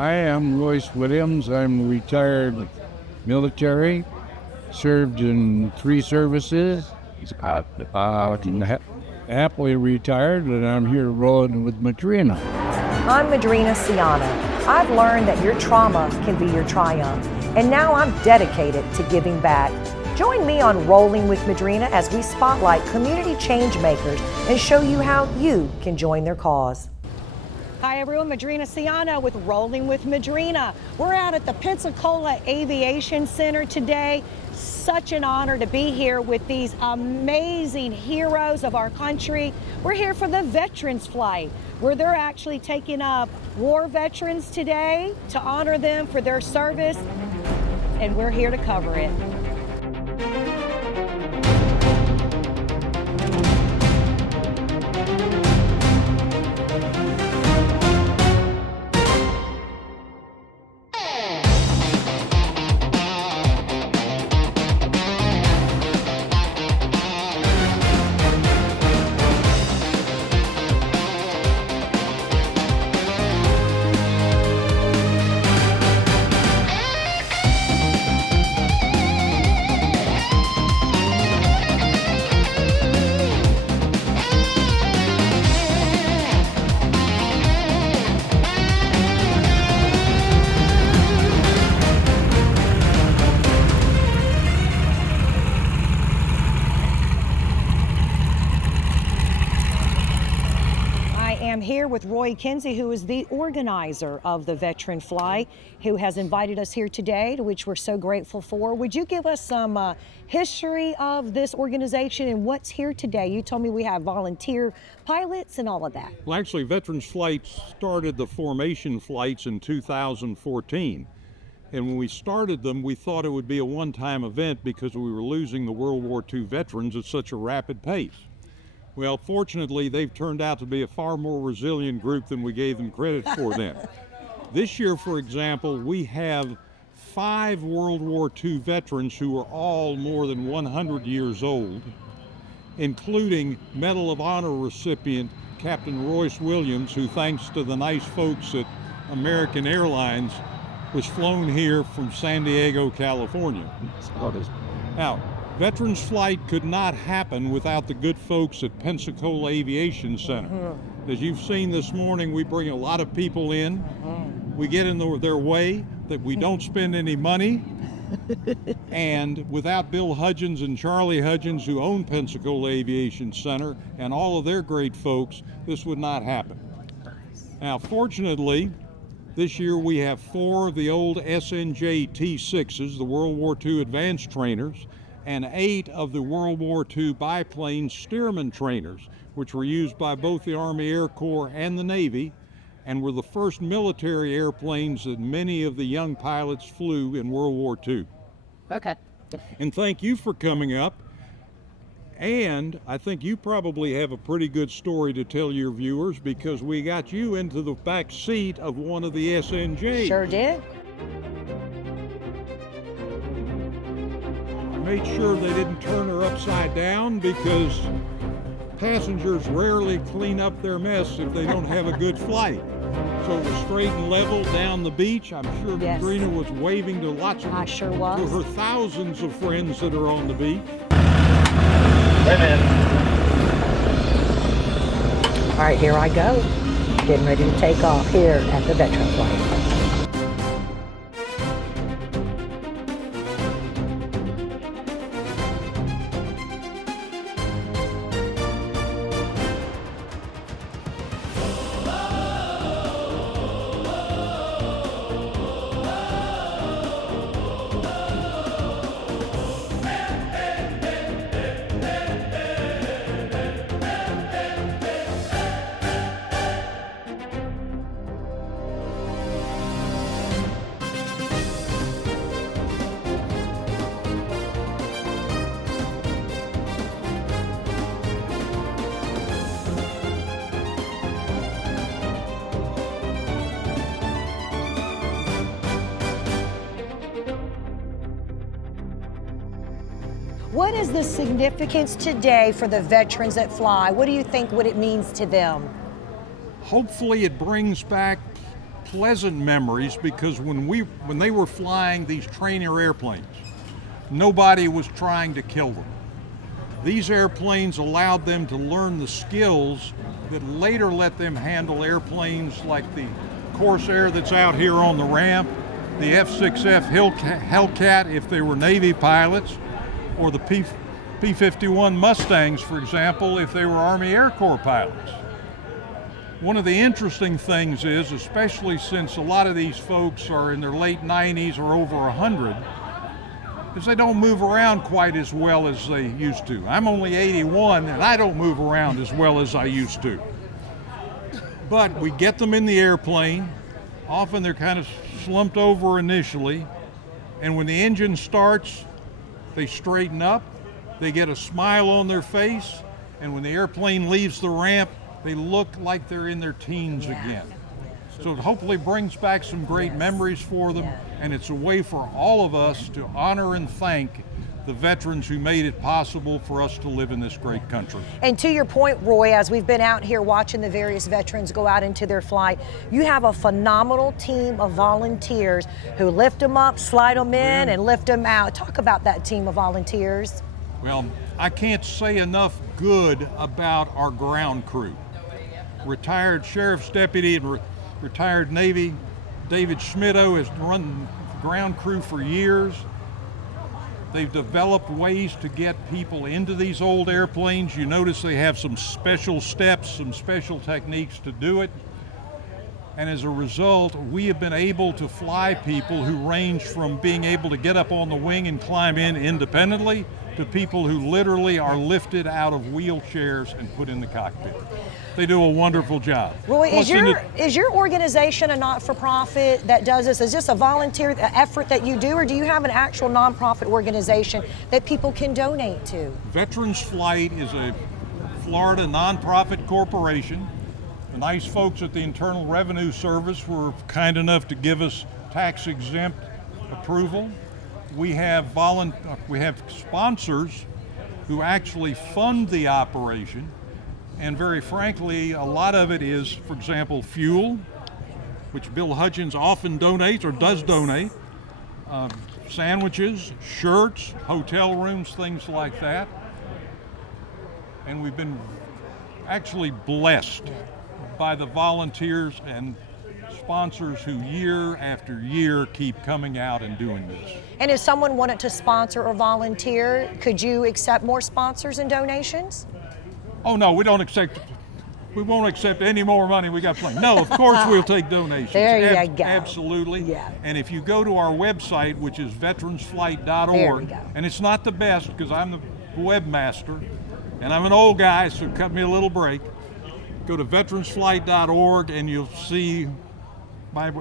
I am Royce Williams. I'm retired military, served in 3 services, happily retired, and I'm here rolling with Madrina. I'm Madrina. I've learned that your trauma can be your triumph, and now I'm dedicated to giving back. Join me on Rolling with Madrina as we spotlight community change makers and show you how you can join their cause. Hi everyone, Madrina Ciano with Rolling with Madrina. We're out at the Pensacola Aviation Center today. Such an honor to be here with these amazing heroes of our country. We're here for the Veterans Flight, where they're actually taking up war veterans today to honor them for their service, and we're here to cover it. I'm here with Roy Kinsey, who is the organizer of the Veteran Fly, who has invited us here today, to which we're so grateful for. Would you give us some history of this organization and what's here today? You told me we have volunteer pilots and all of that. Well, actually, Veterans Flight started the formation flights in 2014. And when we started them, we thought it would be a one-time event because we were losing the World War II veterans at such a rapid pace. Well, fortunately, they've turned out to be a far more resilient group than we gave them credit for then. This year, for example, we have 5 World War II veterans who are all more than 100 years old, including Medal of Honor recipient Captain Royce Williams, who, thanks to the nice folks at American Airlines, was flown here from San Diego, California. Now, Veterans Flight could not happen without the good folks at Pensacola Aviation Center. As you've seen this morning, we bring a lot of people in. We get in their way, that we don't spend any money. And without Bill Hudgens and Charlie Hudgens, who own Pensacola Aviation Center, and all of their great folks, this would not happen. Now, fortunately, this year we have 4 of the old SNJ T6s, the World War II advanced trainers, and 8 of the World War II biplane Stearman trainers, which were used by both the Army Air Corps and the Navy, and were the first military airplanes that many of the young pilots flew in World War II. Okay. And thank you for coming up. And I think you probably have a pretty good story to tell your viewers, because we got you into the back seat of one of the SNJs. Sure did. Made sure they didn't turn her upside down, because passengers rarely clean up their mess if they don't have a good flight. So it was straight and level down the beach. I'm sure Yes. Madrina was waving to lots of I sure was. to her thousands of friends that are on the beach. All right, here I go. Getting ready to take off here at the Veteran Flight. What is the significance today for the veterans that fly? What do you think what it means to them? Hopefully it brings back pleasant memories because when they were flying these trainer airplanes, nobody was trying to kill them. These airplanes allowed them to learn the skills that later let them handle airplanes like the Corsair that's out here on the ramp, the F-6F Hellcat if they were Navy pilots, or the P-51 Mustangs, for example, if they were Army Air Corps pilots. One of the interesting things is, especially since a lot of these folks are in their late 90s or over 100, is they don't move around quite as well as they used to. I'm only 81 and I don't move around as well as I used to. But we get them in the airplane. Often they're kind of slumped over initially, and when the engine starts, they straighten up, they get a smile on their face, and when the airplane leaves the ramp, they look like they're in their teens again. So it hopefully brings back some great memories for them, and it's a way for all of us to honor and thank the veterans who made it possible for us to live in this great country. And to your point, Roy, as we've been out here watching the various veterans go out into their flight, you have a phenomenal team of volunteers who lift them up, slide them in, and lift them out. Talk about that team of volunteers. Well, I can't say enough good about our ground crew. Retired sheriff's deputy and retired Navy David Schmitto has run the ground crew for years. They've developed ways to get people into these old airplanes. You notice they have some special steps, some special techniques to do it. And as a result, we have been able to fly people who range from being able to get up on the wing and climb in independently to people who literally are lifted out of wheelchairs and put in the cockpit. They do a wonderful job. Roy, is your organization a not-for-profit that does this? Is this a volunteer effort that you do, or do you have an actual nonprofit organization that people can donate to? Veterans Flight is a Florida nonprofit corporation. The nice folks at the Internal Revenue Service were kind enough to give us tax-exempt approval. We have sponsors who actually fund the operation, and very frankly, a lot of it is, for example, fuel, which Bill Hutchins often donates or does donate, sandwiches, shirts, hotel rooms, things like that. And we've been actually blessed by the volunteers and sponsors who year after year keep coming out and doing this. And if someone wanted to sponsor or volunteer, could you accept more sponsors and donations? Oh no, we won't accept any more money. We got plenty. No, of course we'll take donations. There you go. Absolutely. Yeah. And if you go to our website, which is veteransflight.org, and it's not the best because I'm the webmaster and I'm an old guy, so cut me a little break. Go to veteransflight.org and you'll see my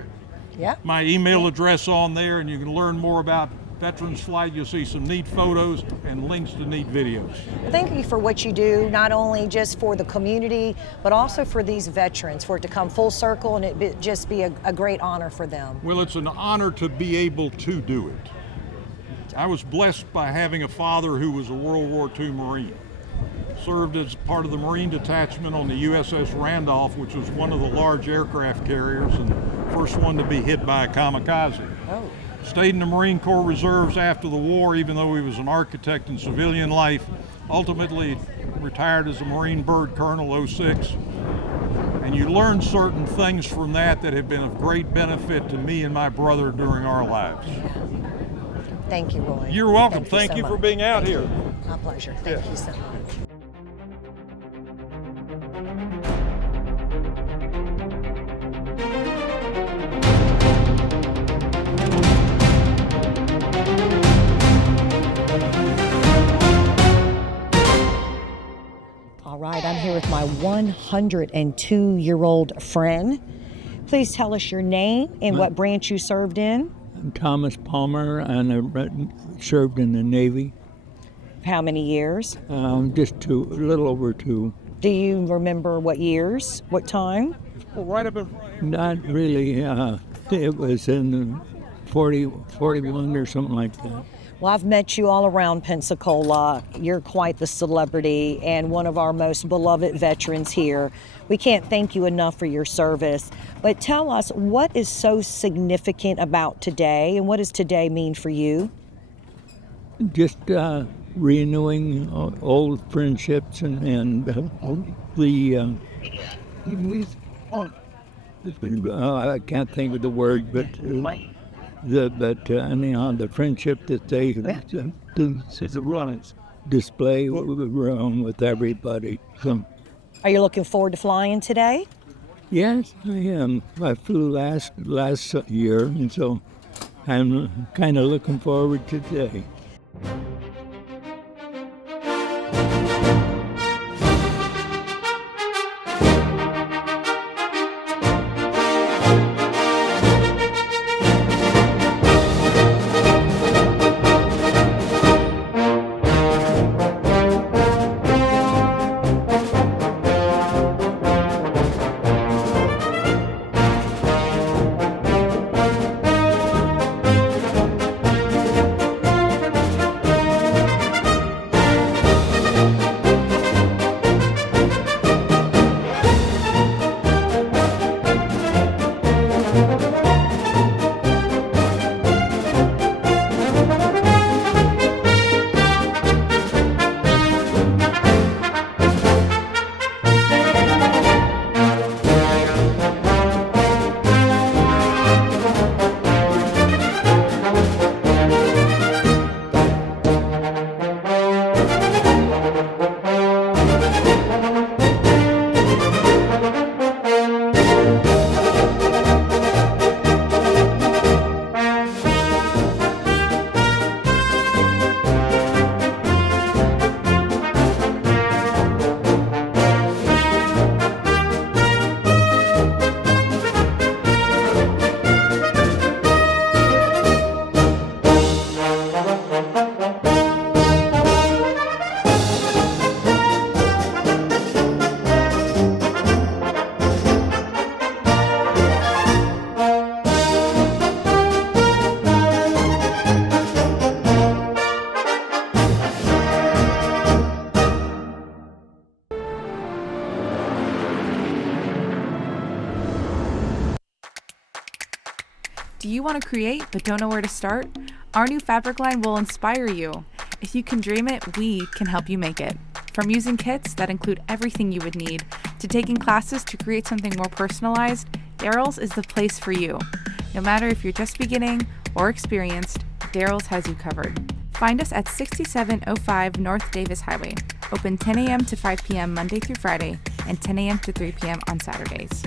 email address on there, and you can learn more about Veterans Flight. You'll see some neat photos and links to neat videos. Thank you for what you do, not only just for the community, but also for these veterans, for it to come full circle and it just be a great honor for them. Well, it's an honor to be able to do it. I was blessed by having a father who was a World War II Marine. Served as part of the Marine detachment on the USS Randolph, which was one of the large aircraft carriers and first one to be hit by a kamikaze. Oh. Stayed in the Marine Corps Reserves after the war, even though he was an architect in civilian life. Ultimately retired as a Marine Bird Colonel, 06. And you learn certain things from that have been of great benefit to me and my brother during our lives. Thank you, Roy. You're welcome. Thank you for being out here. My pleasure. Thank you so much. All right, I'm here with my 102-year-old friend. Please tell us your name and what branch you served in. I'm Thomas Palmer, and I served in the Navy. How many years? Just a little over 2. Do you remember what years, what time? Well, right up in Not really. It was in 41 or something like that. Well, I've met you all around Pensacola. You're quite the celebrity and one of our most beloved veterans here. We can't thank you enough for your service. But tell us, what is so significant about today, and what does today mean for you? Just renewing old friendships and I can't think of the word, but anyhow, the friendship that they display with everybody. So, Are you looking forward to flying today? yes, I am. I flew last year, and so I'm kind of looking forward to today. Do you want to create but don't know where to start? Our new fabric line will inspire you. If you can dream it, we can help you make it. From using kits that include everything you would need, to taking classes to create something more personalized, Daryl's is the place for you. No matter if you're just beginning or experienced, Daryl's has you covered. Find us at 6705 North Davis Highway, open 10 a.m. to 5 p.m. Monday through Friday, and 10 a.m. to 3 p.m. on Saturdays.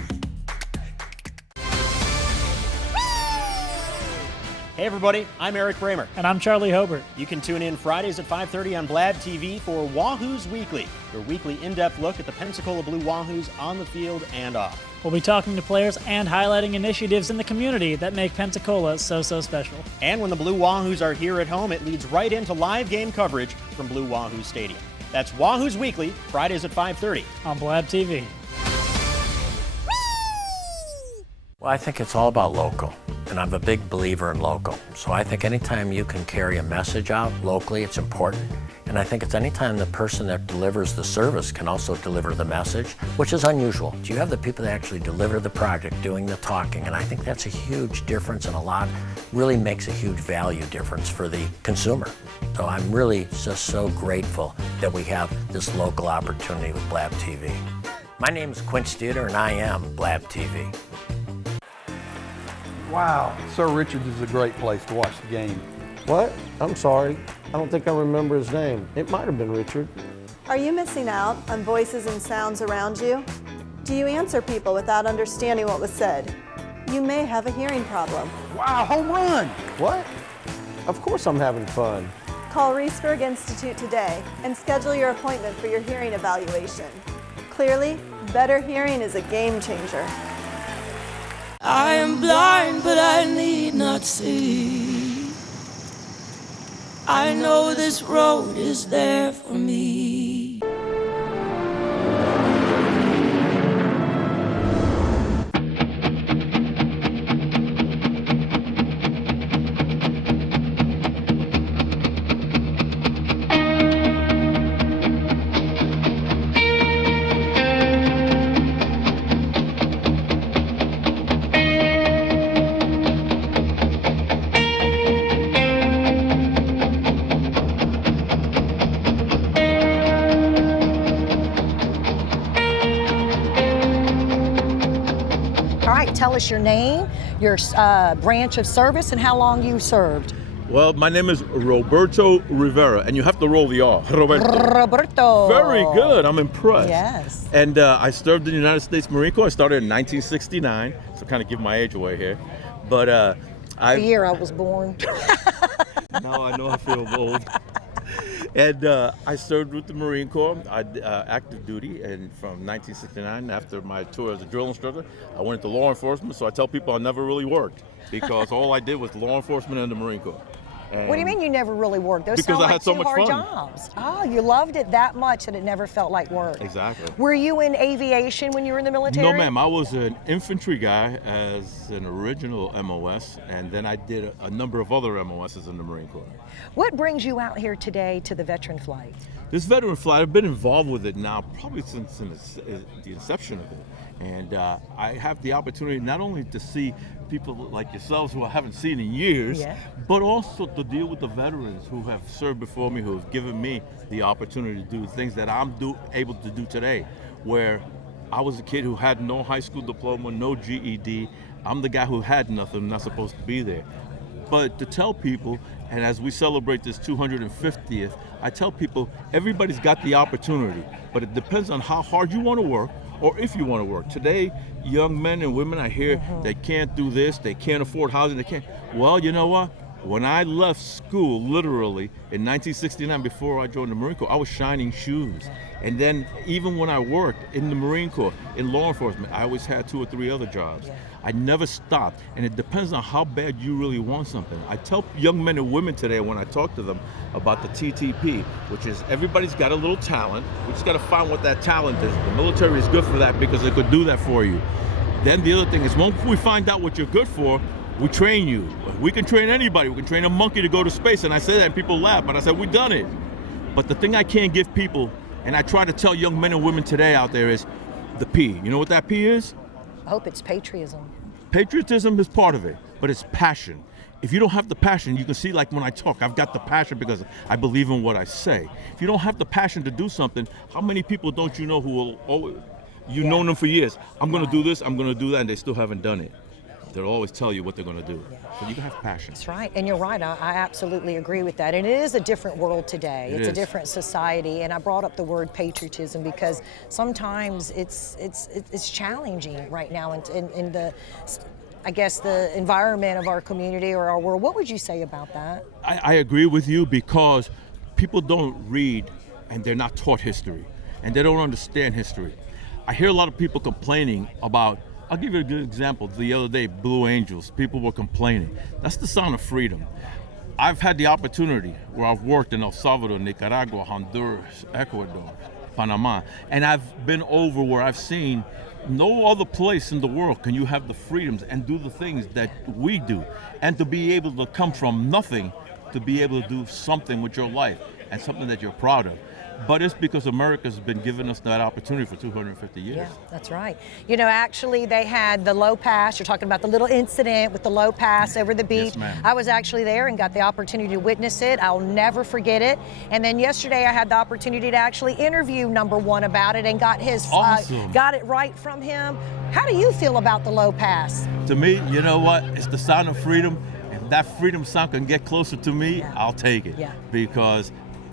Hey everybody, I'm Eric Bramer. And I'm Charlie Hobart. You can tune in Fridays at 5:30 on Blab TV for Wahoos Weekly, your weekly in-depth look at the Pensacola Blue Wahoos on the field and off. We'll be talking to players and highlighting initiatives in the community that make Pensacola so special. And when the Blue Wahoos are here at home, it leads right into live game coverage from Blue Wahoo Stadium. That's Wahoos Weekly, Fridays at 5:30 on Blab TV. Well, I think it's all about local, and I'm a big believer in local. So I think anytime you can carry a message out locally, it's important. And I think it's anytime the person that delivers the service can also deliver the message, which is unusual. You have the people that actually deliver the project doing the talking, and I think that's a huge difference, and really makes a huge value difference for the consumer. So I'm really just so grateful that we have this local opportunity with Blab TV. My name is Quince Dieter, and I am Blab TV. Wow, Sir Richards is a great place to watch the game. What? I'm sorry. I don't think I remember his name. It might have been Richard. Are you missing out on voices and sounds around you? Do you answer people without understanding what was said? You may have a hearing problem. Wow, home run! What? Of course I'm having fun. Call Reesburg Institute today and schedule your appointment for your hearing evaluation. Clearly, better hearing is a game changer. I am blind, but I need not see. I know this road is there for me. us your name, your branch of service, and how long you served. Well, my name is Roberto Rivera, and you have to roll the R. Roberto. Very good. I'm impressed. Yes. And I served in the United States Marine Corps. I started in 1969, so kind of give my age away here. But the year I was born. Now I know I feel old. And I served with the Marine Corps. I active duty, and from 1969, after my tour as a drill instructor, I went into law enforcement. So I tell people I never really worked because all I did was law enforcement and the Marine Corps. And what do you mean you never really worked? Those because sound I like had so two much hard fun. jobs. Oh, you loved it that much that it never felt like work. Exactly. Were you in aviation when you were in the military? No, ma'am. I was an infantry guy as an original MOS, and then I did a number of other MOSs in the Marine Corps. What brings you out here today to the veteran flight? This veteran flight, I've been involved with it now probably since the inception of it. And I have the opportunity not only to see people like yourselves who I haven't seen in years, but also to deal with the veterans who have served before me, who have given me the opportunity to do things that I'm able to do today, where I was a kid who had no high school diploma, no GED. I'm the guy who had nothing, not supposed to be there. But to tell people, and as we celebrate this 250th, I tell people everybody's got the opportunity, but it depends on how hard you want to work or if you want to work. Today, young men and women, I hear they can't do this, they can't afford housing, they can't. Well, you know what? When I left school, literally, in 1969, before I joined the Marine Corps, I was shining shoes. And then even when I worked in the Marine Corps, in law enforcement, I always had 2 or 3 other jobs. I never stopped, and it depends on how bad you really want something. I tell young men and women today when I talk to them about the TTP, which is everybody's got a little talent. We just got to find what that talent is. The military is good for that because it could do that for you. Then the other thing is, once we find out what you're good for, we train you. We can train anybody. We can train a monkey to go to space, and I say that and people laugh, but I said, we've done it. But the thing I can't give people, and I try to tell young men and women today out there, is the P. You know what that P is? I hope it's patriotism. Patriotism is part of it, but it's passion. If you don't have the passion, you can see like when I talk, I've got the passion because I believe in what I say. If you don't have the passion to do something, how many people don't you know who will always, you've known them for years, I'm gonna do this, I'm gonna do that, and they still haven't done it. They'll always tell you what they're going to do. So you can have passion. That's right, and you're right. I absolutely agree with that. And it is a different world today. It's a different society. And I brought up the word patriotism because sometimes it's challenging right now in the, I guess, the environment of our community or our world. What would you say about that? I agree with you because people don't read and they're not taught history and they don't understand history. I hear a lot of people complaining about, I'll give you a good example. The other day, Blue Angels, people were complaining. That's the sound of freedom. I've had the opportunity where I've worked in El Salvador, Nicaragua, Honduras, Ecuador, Panama, and I've been over where I've seen no other place in the world can you have the freedoms and do the things that we do, and to be able to come from nothing to be able to do something with your life and something that you're proud of. But it's because America's been giving us that opportunity for 250 years. Yeah, that's right. You know, actually, they had the low pass. You're talking about the little incident with the low pass over the beach. Yes, ma'am. I was actually there and got the opportunity to witness it. I'll never forget it. And then yesterday, I had the opportunity to actually interview number 1 about it and got his got it right from him. How do you feel about the low pass? To me, you know what? It's the sound of freedom. If that freedom sound can get closer to me, I'll take it. Because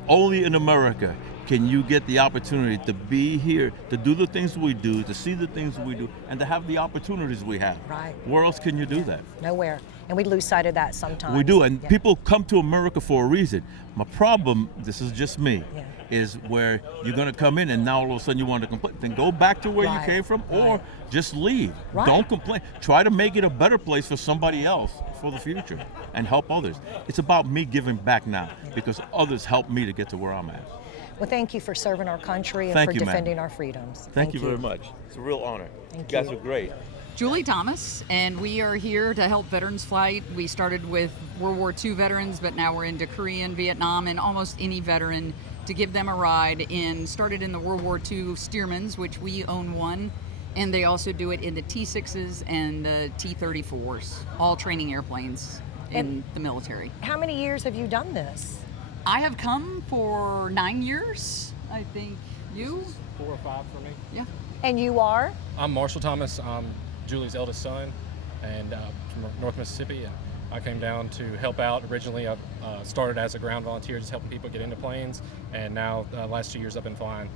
only in America can you get the opportunity to be here, to do the things we do, to see the things we do, and to have the opportunities we have. Right. Where else can you do that? Nowhere. And we lose sight of that sometimes. We do, and people come to America for a reason. My problem, this is just me, is where you're gonna come in and now all of a sudden you want to complain. Then go back to where you came from or just leave. Don't complain. Try to make it a better place for somebody else for the future and help others. It's about me giving back now because others helped me to get to where I'm at. Well, thank you for serving our country and for defending our freedoms. Thank you very much. It's a real honor. You guys are great. Julie Thomas, and we are here to help Veterans Flight. We started with World War II veterans, but now we're into Korean, Vietnam, and almost any veteran to give them a ride. And started in the World War II Stearmans, which we own one, and they also do it in the T-6s and the T-34s, all training airplanes in the military. How many years have you done this? I have come for 9 years, I think. You? 4 or 5 for me. Yeah. And you are? I'm Marshall Thomas. I'm Julie's eldest son. and from North Mississippi, and I came down to help out. Originally, I started as a ground volunteer, just helping people get into planes, and now last 2 years I've been flying.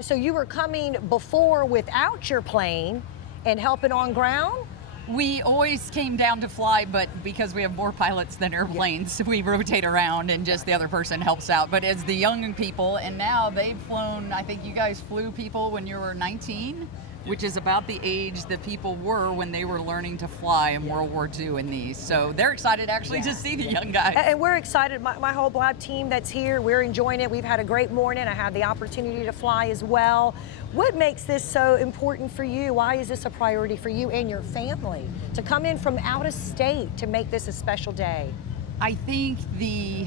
So you were coming before without your plane and helping on ground? We always came down to fly, but because we have more pilots than airplanes, we rotate around and just the other person helps out. But as the young people, and now they've flown, I think you guys flew people when you were 19, which is about the age that people were when they were learning to fly in World War II in these. So they're excited actually to see the young guys. And we're excited. My whole Blab team that's here, we're enjoying it. We've had a great morning. I had the opportunity to fly as well. What makes this so important for you? Why is this a priority for you and your family to come in from out of state to make this a special day? I think the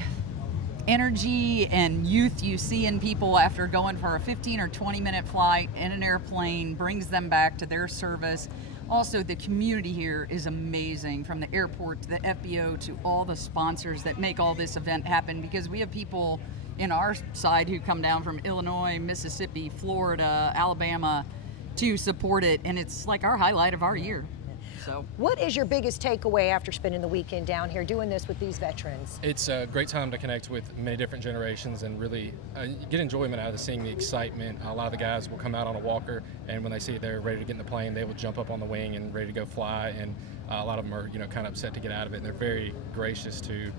energy and youth you see in people after going for a 15 or 20 minute flight in an airplane brings them back to their service. Also, the community here is amazing, from the airport to the FBO to all the sponsors that make all this event happen, because we have people in our side who come down from Illinois, Mississippi, Florida, Alabama to support it, and it's like our highlight of our year. So, what is your biggest takeaway after spending the weekend down here doing this with these veterans? It's a great time to connect with many different generations and really get enjoyment out of seeing the excitement. A lot of the guys will come out on a walker, and when they see it, they're ready to get in the plane, they will jump up on the wing and ready to go fly. And a lot of them are, kind of upset to get out of it, and they're very gracious to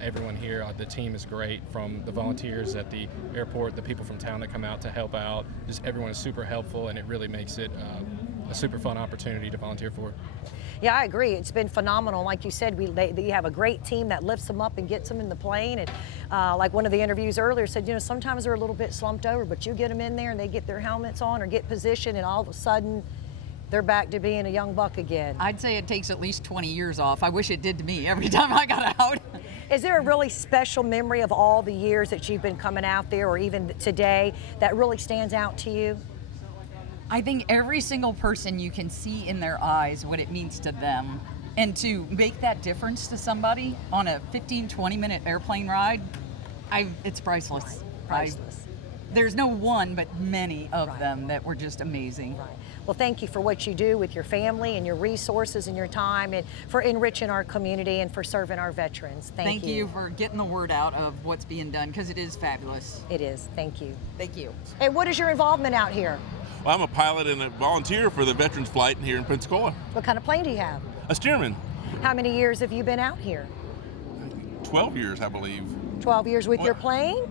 everyone here. The team is great, from the volunteers at the airport, the people from town that come out to help out. Just everyone is super helpful, and it really makes it a super fun opportunity to volunteer for. Yeah, I agree. It's been phenomenal. Like you said, they have a great team that lifts them up and gets them in the plane. And like one of the interviews earlier said, sometimes they're a little bit slumped over, but you get them in there and they get their helmets on or get positioned, and all of a sudden they're back to being a young buck again. I'd say it takes at least 20 years off. I wish it did to me every time I got out. Is there a really special memory of all the years that you've been coming out there, or even today, that really stands out to you? I think every single person, you can see in their eyes what it means to them. And to make that difference to somebody on a 15, 20-minute airplane ride, it's priceless. Priceless. There's no one, but many of them that were just amazing. Right. Well, thank you for what you do with your family and your resources and your time, and for enriching our community and for serving our veterans. Thank you. Thank you for getting the word out of what's being done, because it is fabulous. It is. Thank you. Thank you. And what is your involvement out here? Well, I'm a pilot and a volunteer for the Veterans Flight here in Pensacola. What kind of plane do you have? A Stearman. How many years have you been out here? 12 years, I believe. 12 years with your plane?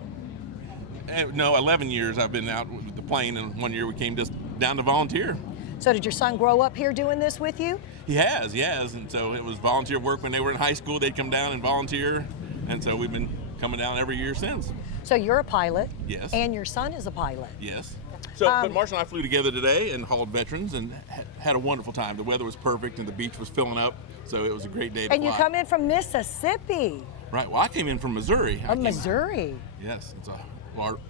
No, 11 years I've been out with the plane, and 1 year we came just down to volunteer. So did your son grow up here doing this with you? He has, and so it was volunteer work. When they were in high school, they'd come down and volunteer, and so we've been coming down every year since. So you're a pilot? Yes. And your son is a pilot? Yes. So, but Marshall and I flew together today and hauled veterans and had a wonderful time. The weather was perfect and the beach was filling up, so it was a great day to And fly. you come in from Mississippi? Right. Well, I came in from Missouri. Missouri? Yes. It's a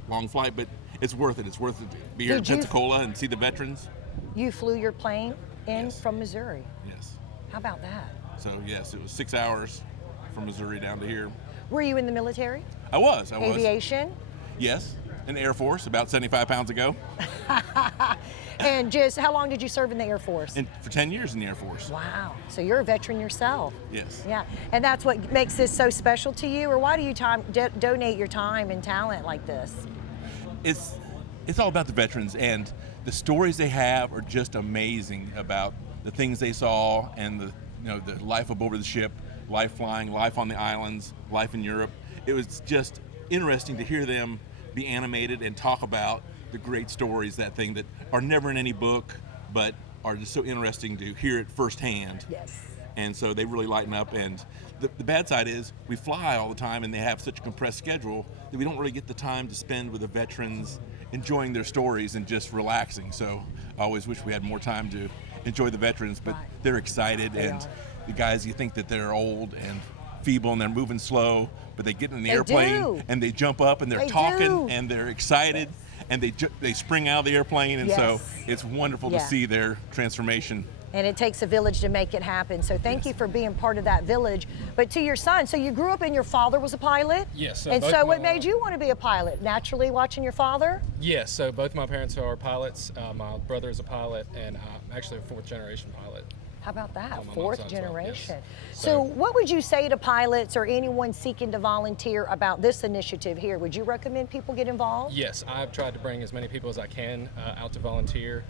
long flight, but it's worth it. It's worth it to be here in Pensacola and see the veterans. You flew your plane in from Missouri? Yes. How about that? So, yes, it was 6 hours from Missouri down to here. Were you in the military? I was. Aviation? Yes. In the Air Force about 75 pounds ago. And just how long did you serve in the Air Force? For 10 years in the Air Force. Wow. So you're a veteran yourself. Yes. Yeah. And that's what makes this so special to you? Or why do you donate your time and talent like this? It's all about the veterans, and the stories they have are just amazing about the things they saw and the life aboard the ship, life flying, life on the islands, life in Europe. It was just interesting to hear them be animated and talk about the great stories, that are never in any book, but are just so interesting to hear it firsthand. Yes. And so they really lighten up. And the bad side is we fly all the time, and they have such a compressed schedule that we don't really get the time to spend with the veterans enjoying their stories and just relaxing. So I always wish we had more time to enjoy the veterans, but they're excited. The guys, you think that they're old and feeble and they're moving slow, but they get in the airplane and they jump up and they're talking and they're excited and they spring out of the airplane, and so it's wonderful to see their transformation. And it takes a village to make it happen. So thank you for being part of that village. But to your son, so you grew up and your father was a pilot? Yes. And so what made you want to be a pilot? Naturally watching your father? Yes, so both my parents are pilots. My brother is a pilot, and I'm actually a fourth generation pilot. How about that? On my mom's Fourth side as well, generation. yes. So what would you say to pilots or anyone seeking to volunteer about this initiative here? Would you recommend people get involved? Yes, I've tried to bring as many people as I can out to volunteer.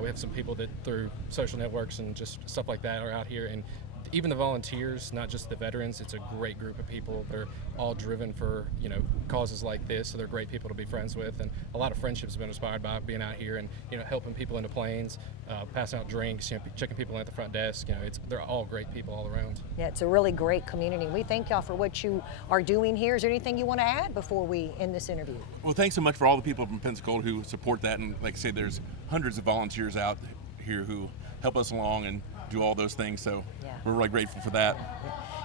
We have some people that through social networks and just stuff like that are out here, and even the volunteers, not just the veterans, it's a great group of people. They're all driven for, causes like this, so they're great people to be friends with, and a lot of friendships have been inspired by being out here and, helping people into planes, passing out drinks, checking people in at the front desk. They're all great people all around. Yeah, it's a really great community. We thank y'all for what you are doing here. Is there anything you want to add before we end this interview? Well, thanks so much for all the people from Pensacola who support that, and like I say, there's hundreds of volunteers out here who help us along and do all those things, so we're really grateful for that.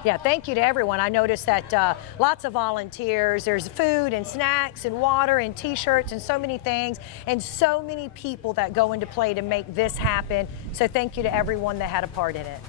Yeah, thank you to everyone. I noticed that lots of volunteers. There's food and snacks and water and t-shirts and so many things and so many people that go into play to make this happen. So thank you to everyone that had a part in it.